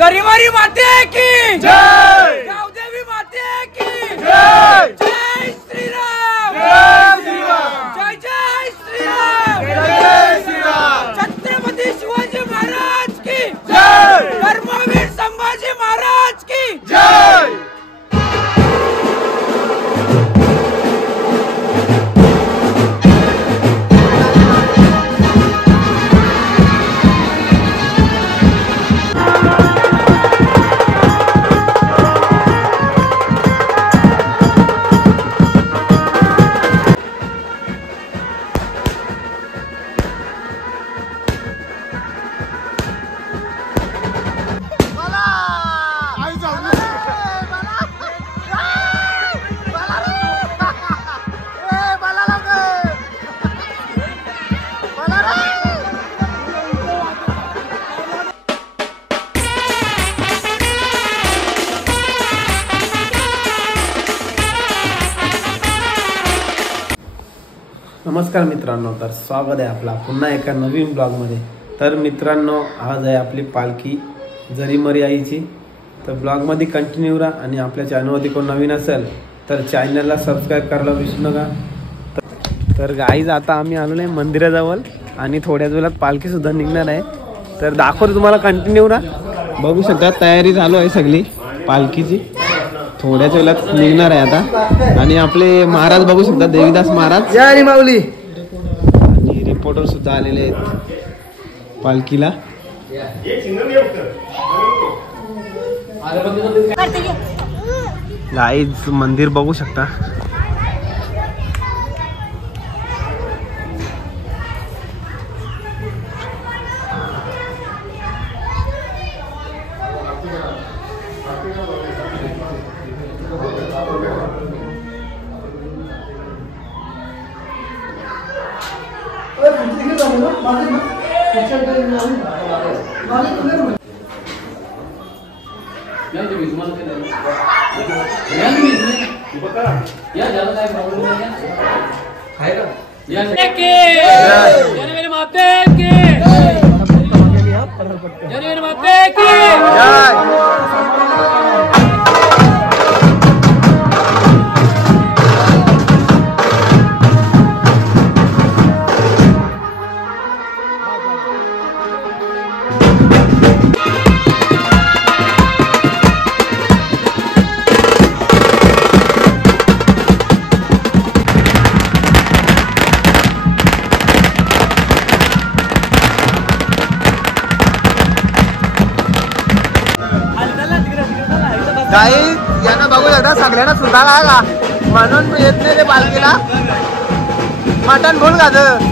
जरीमारी माते की जय, गावदेवी माते की जय, जय श्रीराम, जय श्रीराम, जय जय श्रीराम, जय श्रीराम, छत्रपती शिवाजी महाराज की जय, धर्मवीर संभाजी महाराज की जय। नमस्कार मित्रांनो, तर स्वागत आहे आपला पुन्हा एका नवीन ब्लॉग मध्ये। तर मित्रांनो, आज आहे आपली पालखी जरीमरी आईची। तर ब्लॉग मध्ये कंटिन्यू राहा आणि आपल्या चॅनलमध्ये कोण नवीन असेल तर चॅनलला सबस्क्राइब करायला विसरू नका। तर गाईज आता आम्ही आलो आहे मंदिराजवळ आणि थोड्याच वेळात पालखी सुद्धा निघणार आहे। तर दाखवतो तुम्हाला, कंटिन्यू राहा। बघू शकता तयारी चालू आहे सगळी पालखीची, थोड्याच वेळात निघणार आहे आता। आणि आपले महाराज बघू शकता, देवीदास महाराज जय माऊली, आणि रिपोर्टर सुद्धा आलेले आहेत पालखीला। गाईज मंदिर बघू शकता। गाई यांना बघू शकता, सगळ्यांना सुद्धा लागा म्हणून येत नाही ते पालखीला मटण भूल घात।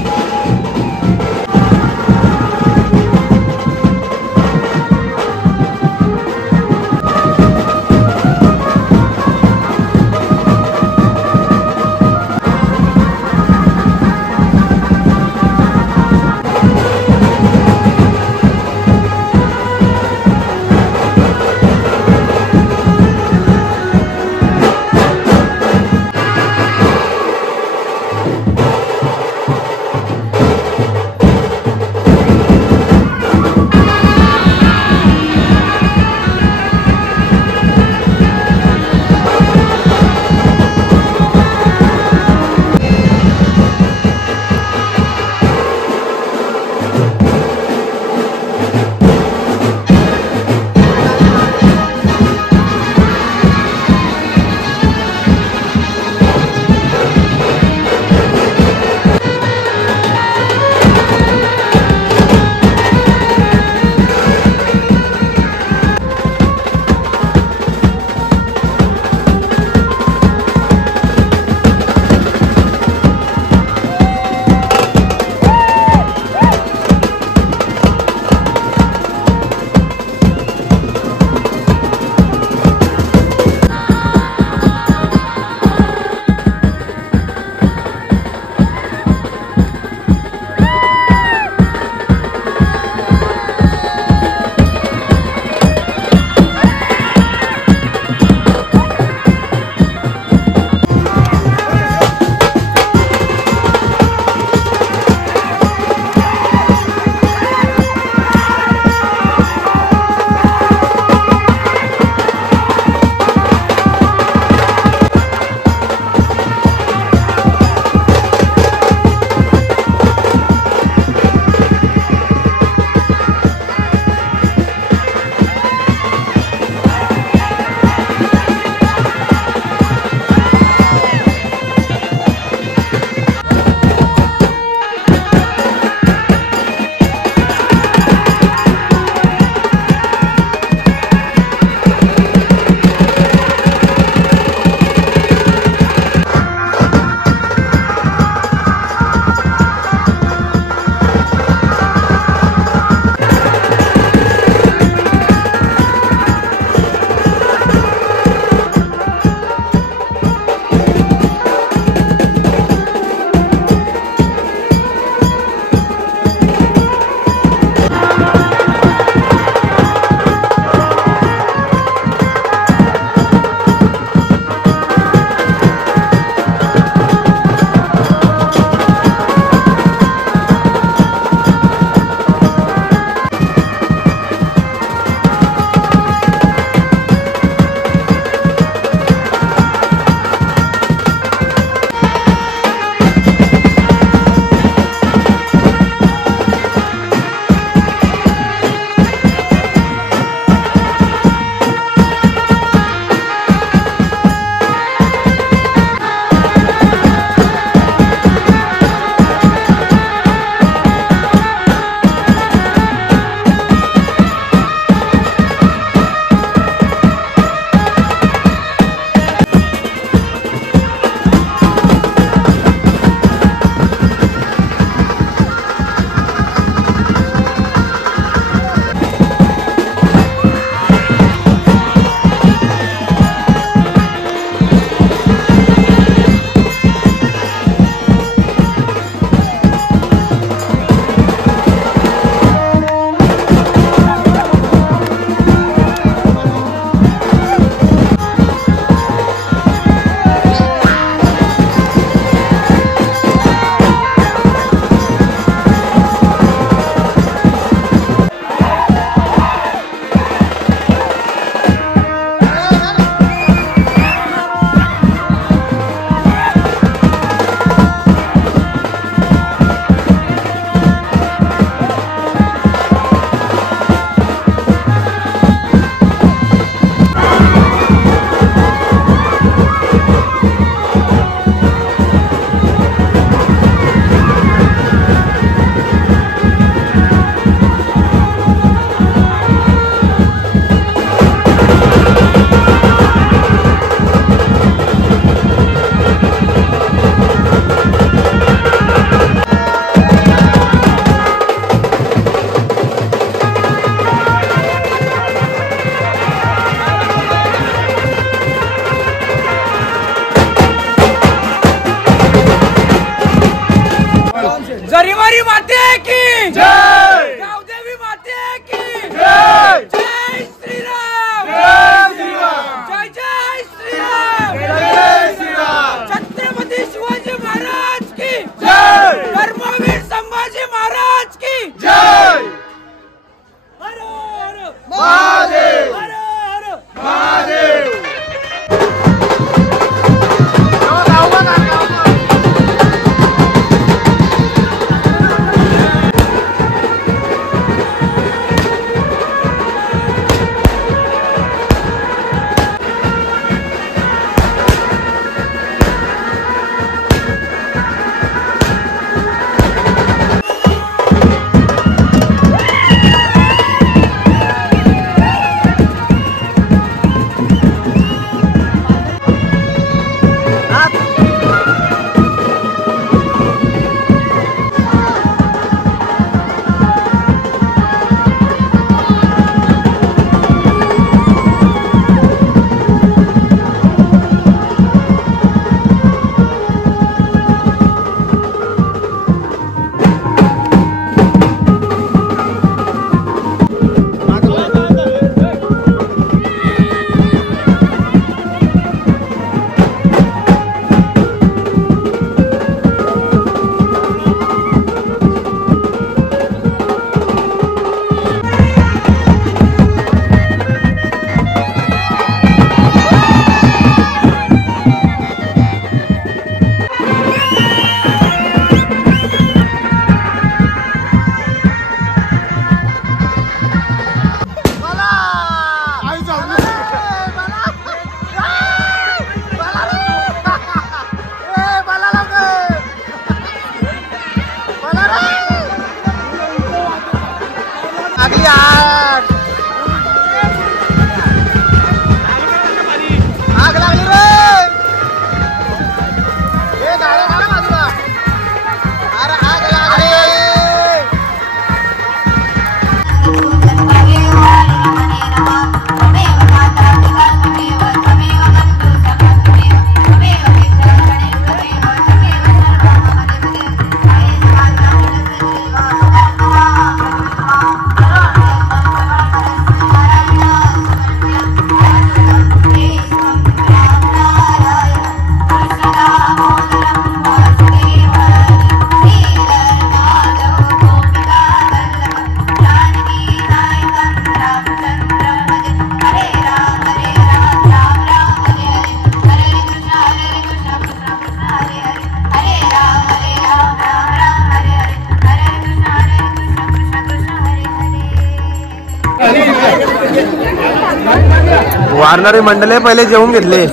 वारणारे मंडळे पहिले जेवून घेतले,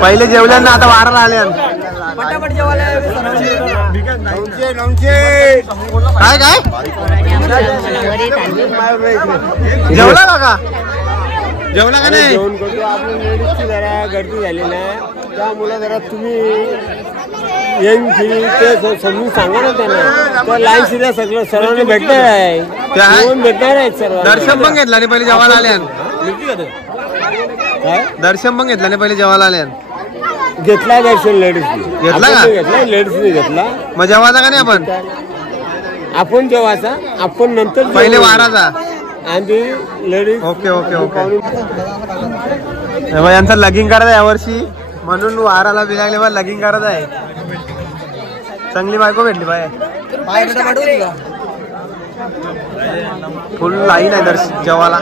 पहिले जेवल्यांना आता वाराला आले. काय काय जेवला का जेवला का नाही? जरा गर्दी झाली ना त्यामुळे जरा तुम्ही येऊन ते समजून सांगा ना त्यांना. लाईन सिधा सगळं सर्वांना भेटणार आहे, भेटणार आहेत सर्व. दर्शन पण घेतला नाही पहिले जेवायला आल्या. दर्शन पण घेतला नाही पहिले जेवायला आल्या. घेतला दर्शन लेडीज घेतला का? घेतला लेडीजने घेतला. मग जेवायचा का नाही आपण जेवायचा, आपण नंतर पहिले वाराचा आणि लेडीज. Okay okay okay. यांचा लगीन करायचं यावर्षी म्हणून वाराला बिलागले बा लगीन करायचं आहे. चांगली बायको भेटली बाय. फुल लाईन आहे दर्शन जेवायला.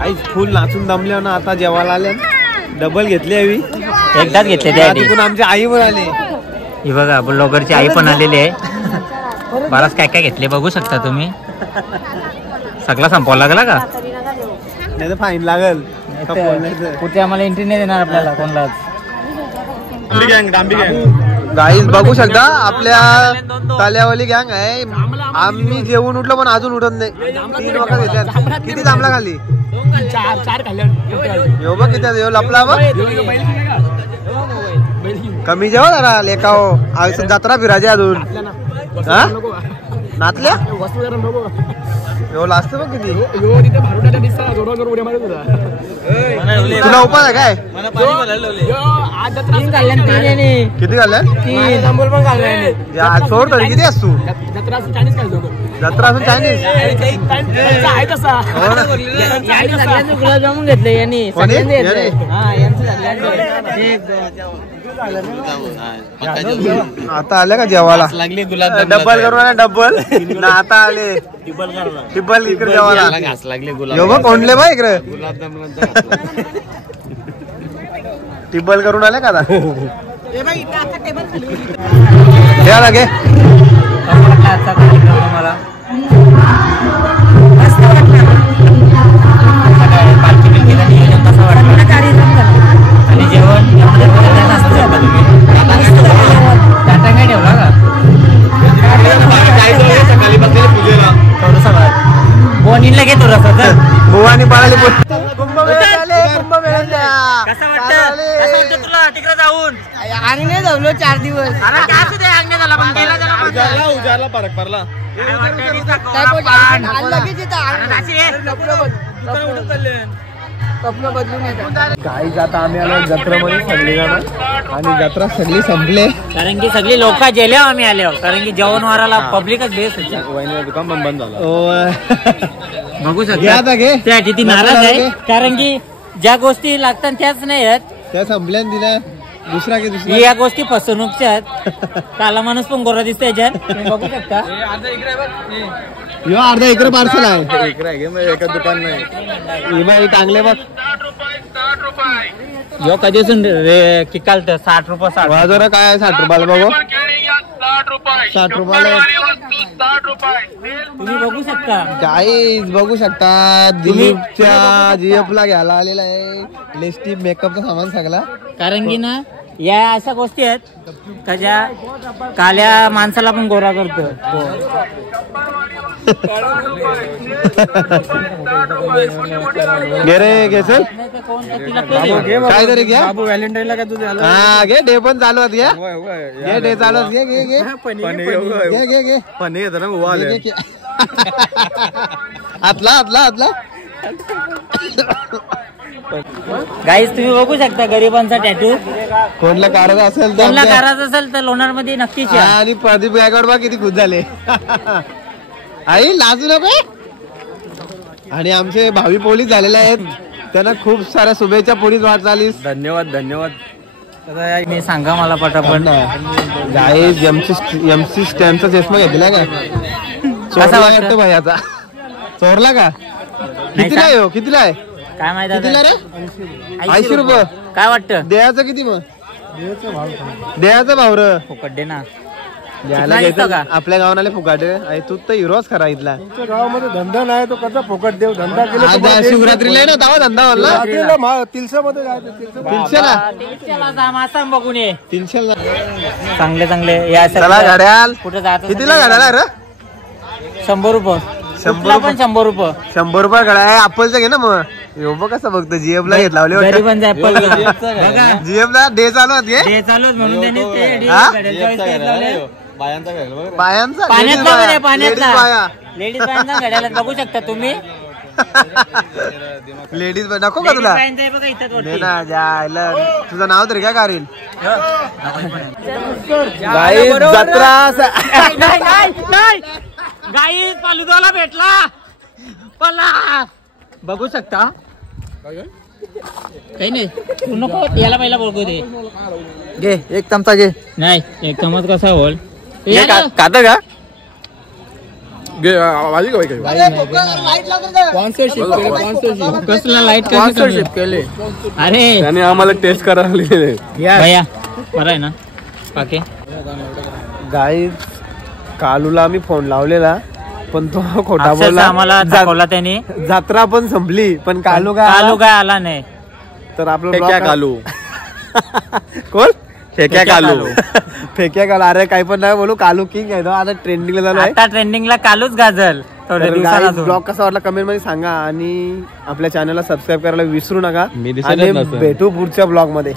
आई फुल नाचून दमले ना आता जेवायला आले. डबल घेतली हवी एकदाच घेतले त्या तिकडून आमची आई पण आली. ही बघा ब्लॉगरची आई पण आलेली आहे. बराच काय काय घेतले बघू शकता तुम्ही. सगळा संपवा लागला का? नाही तर फाईन लागल. पुढे आम्हाला एंट्री नाही देणार आपल्याला कोणलाच. गाईज बघू शकता आपल्या ताल्यावाली गँग आहे. आम्ही जेवून उठलो पण अजून उठत नाही. 3 वखत घेतल्या. किती थांबला खाली? 4 खाल्ले. येऊ बघ किती येऊ लपला बघ. कमी जेव जरा लेका हो. जत्रा फिरायची अजून. हा नाचल्या येऊ लाजते बघ किती. तुला उपाय आहे काय? किती खाल्ल्या? सोड तरी किती असतो? जत्रा असून चायनीज गुलाबजामुन घेतले यांनी. आता आले का जेवायला? लागली गुलाब डब्बल करून डब्बल ना आता आले टिब्बल इकडे जेवायला. घास लागले गुलाब. यो बघ कोणले बा इकडे टिब्बल करून आले का आता? द्या लागे मला आणि जेवण काय ठेवला का? बोनीला घेतो रसा. भुवानी पाळाली कसं वाटतं तुला तिकडे जाऊन? आणि नाही जाऊ 4 दिवस. उजारला फरक पडला. काही जाता आम्ही आलो जत्रेमध्ये सगळी जण आणि जत्रा सगळी संपले. कारण की सगळी लोक जेले आम्ही आले कारण की जेवण वाराला पब्लिकच बेस्ट होती. दुकान पण बंद झाला. बघू शकता त्यासाठी ती नाराज आहे कारण की ज्या गोष्टी लागतात त्याच नाही आहेत. त्या संपल्या दिल्या. दुसरा की दुसरा या गोष्टी फसवणूकच्या आहेत. काला माणूस पण गोरा दिसतो याच्यात तुम्ही बघू शकता. अर्धा इकडे पार्सल आहे. एका दुकान नाही टांगले बघ. यो कधीसून किकालत 60 रुपये 60 जरा काय 60 रुपयाला बघू. 60 रुपयाला तुम्ही बघू शकता. गाईज बघू शकता दिलीपच्या जीएफला घ्यायला आलेला आहे. लिपस्टिक मेकअपचा सामान सगळा. कारण की ना या अशा गोष्टी आहेत का ज्या काल्या माणसाला पण गोरा करतो. घे रे घे सर काय तरी घ्या. बाबू व्हॅलेंटाईनला काय तुझं हा घे डे पण चालू घ्या. घे डे चालू घे घे घे घे घे घे पनीर ना आतला आतला आतला. गाईस तुम्ही बघू शकता गरिबांचा टॅटू. कोणला करायचा असेल तर कोणला करायचं असेल तर लोणार मध्ये नक्कीच या. आणि प्रदीप गायकवाड बा किती खुश झाले. आई लाजू नको. आणि आमचे भावी पोलीस झालेले आहेत. त्यांना खूप साऱ्या शुभेच्छा पोलीस वाटचालीस. धन्यवाद धन्यवाद. मी सांगा मला पटापट. गाईज एमसी स्टॅम्पचा चष्मा घेतला का? कसा वाटतो भैयाचा? चोरला का? कितीला आहे हो? कितीला आहे काय माहिती कितीला रे? 80 रुपये. काय वाटतं द्यायचं किती मग? द्यायचं भाव र फुकट दे ना. घ्यायला घेतो का? आपल्या गावाला फुकाट आहे. तू तर हिरोच खरा इथला. तुमच्या गावामध्ये धंदा नाही तो कसा फोकट देव धंदा शिवरात्रीला ना दावा धंदा म्हणला तिलसामध्ये मासा बघून ये 300 चांगले चांगले या चला घड्याल. कुठे जात कितीला घड्याल रे? 100 रुपये 100 पण 100 रुपये 100 रुपये घड्याल आहे. ऍपलचं घे ना मग. यो बघ कसं बघतो जीएफ ला घेत लावले घरी पण ऍपल जीएफ ला डे चालू होत घे. डे चालूच म्हणून त्यांनी ते डे हा? घड्याळ choice केलं लावले. बायांचा पाण्यातला पण आहे, पाण्यातला. बाया लेडीज बायांचा घड्याला बघू शकता तुम्ही. लेडीज नको का तुला? बायांचा आहे बघा इथं दे वरती. ना जायला. तुझं नाव तरी काय काढील? जत्रा नाही गाई पालुदाला भेटला पला बघू शकता. काही नाही तू नको याला पहिला बघू दे. घे एक चमचा घे. नाही एक चमच कसा होल खात का? कसला लाईट केले अरे त्याने आम्हाला टेस्ट करायला भैया बरं आहे ना पाके. गाई कालूला आम्ही फोन लावलेला पण तो खोटा अक्षरशः बोलला. आम्हाला दाखवला त्याने. जत्रा पण संपली पण कालू काय आला नाही. तर आपलं कालू कोण फेक्या कालू फेक्या कालू. अरे काही पण नाही बोलू. कालू किंग आहे तो. आता ट्रेंडिंगला झालो आहे. आता ट्रेंडिंगला कालूच गाजल थोड्या दिवसात. ब्लॉग कसा वाटला कमेंट मध्ये सांगा आणि आपल्या चॅनलला सबस्क्राईब करायला विसरू नका. मी दिसतच आणि नसेल. भेटू पुढच्या ब्लॉग मध्ये.